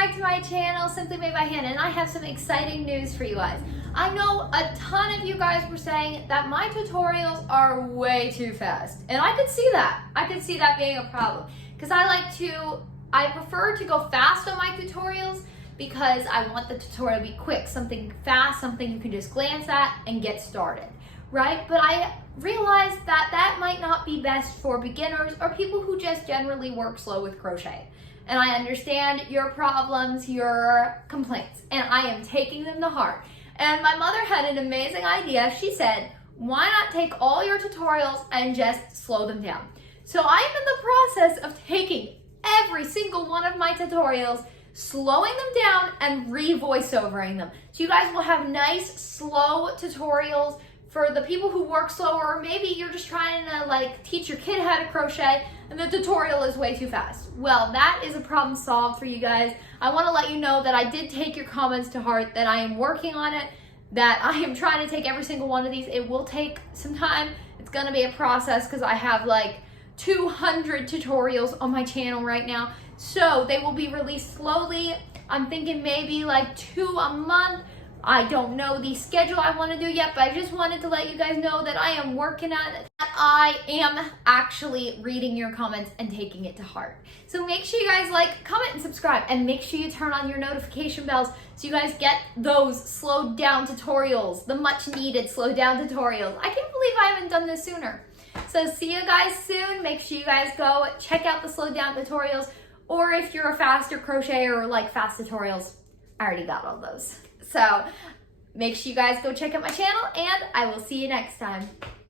back to my channel, Simply Made by Hand, and I have some exciting news for you guys. I know a ton of you guys were saying that my tutorials are way too fast, and I could see that. I could see that being a problem, because I prefer to go fast on my tutorials because I want the tutorial to be quick, something fast, something you can just glance at and get started, right? But I realized that that might not be best for beginners or people who just generally work slow with crochet. And I understand your problems, your complaints, and I am taking them to heart. And my mother had an amazing idea. She said, why not take all your tutorials and just slow them down? So I'm in the process of taking every single one of my tutorials, slowing them down and re-voiceovering them. So you guys will have nice, slow tutorials for the people who work slower, or maybe you're just trying to teach your kid how to crochet and the tutorial is way too fast. Well, that is a problem solved for you guys. I want to let you know that I did take your comments to heart, that I am working on it, that I am trying to take every single one of these. It will take some time. It's going to be a process because I have 200 tutorials on my channel right now. So they will be released slowly. I'm thinking maybe 2 a month. I don't know the schedule I want to do yet, but I just wanted to let you guys know that I am working on it. I am actually reading your comments and taking it to heart. So make sure you guys comment, and subscribe, and make sure you turn on your notification bells so you guys get those slowed down tutorials, the much needed slowed down tutorials. I can't believe I haven't done this sooner. So see you guys soon. Make sure you guys go check out the slowed down tutorials, or if you're a faster crocheter or like fast tutorials, I already got all those. So make sure you guys go check out my channel, and I will see you next time.